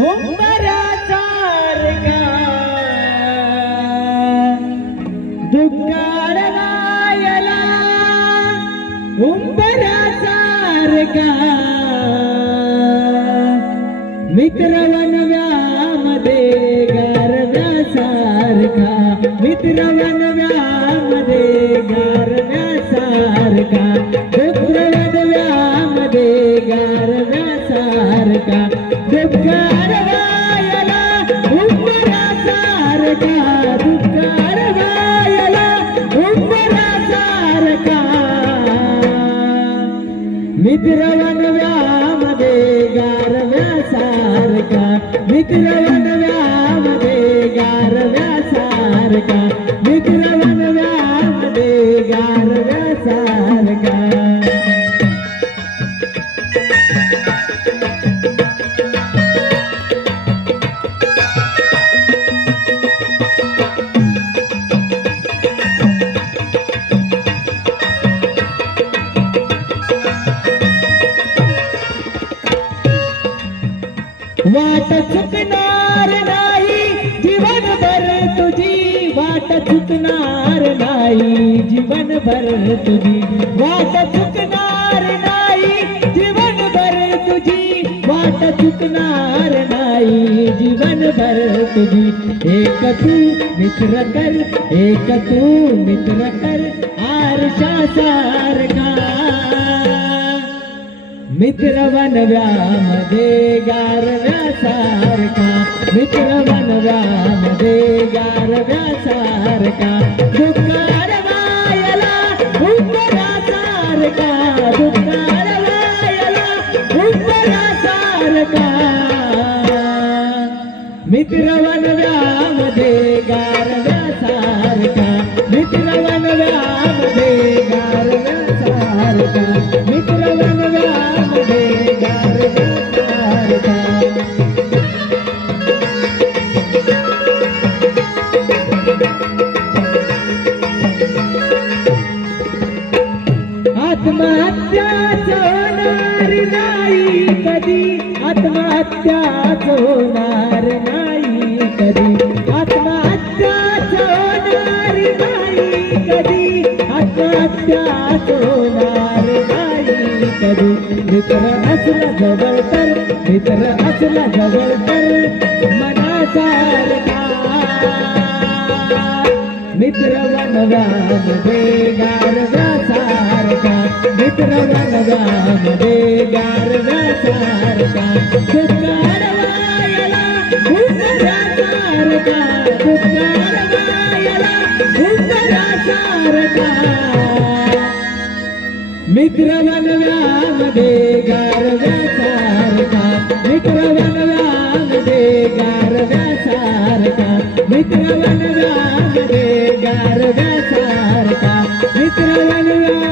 उंबरासारखा दुःखाळवायला उंबरासारखा मित्र वनव्यामध्ये गारव्यासारखा मित्र वनव्यामध्ये गारव्यासारखा मित्र वनव्यामध्ये गारव्यासारखा दुःखाळवायला उंबरासारखा दुःखाळवायला उंबरासारखा मित्र वनव्यामध्ये गारव्यासारखा मित्र वनव्यामध्ये गारव्यासारखा मित्र वनव्यामध्ये गारव्यासारखा वाट चुकणार नाही जीवनभर तुझी वाट चुकणार नाही जीवनभर तुझी वाट चुकणार नाही जीवनभर तुझी वाट चुकणार नाही जीवनभर तुझी एक तू मित्र कर एक तू मित्र कर आरशासारखा मित्र वनव्यामध्ये गारव्यासारखा मित्र वनव्यामध्ये गारव्यासारखा दुःखाळवायला उंबरासारखा दुःखाळवायला उंबरासारखा मित्र वनव्यामध्ये गारव्यासारखा मित्र वनव्यामध्ये गारव्यासारखा मित्र वनव्यामध्ये गारव्यासारखा आत्महत्याच होणार नाही कधी आत्महत्याच होणार नाही कधी आत्महत्याच होणार नाही कधी आत्महत्याच होणार नाही कधी मित्र असला जवळ तर मित्र असला जवळ तर मनासारखा मित्र वनव्यामध्ये गारव्यासारखा मित्र वनव्यामध्ये गारव्यासारखा दुःखाळवायला उंबरासारखा दुःखाळवायला उंबरासारखा मित्र वनव्यामध्ये गारव्यासारखा मित्र वनव्यामध्ये गारव्यासारखा मित्र वनव्यामध्ये गारव्यासारखा मित्र वनव्यामध्ये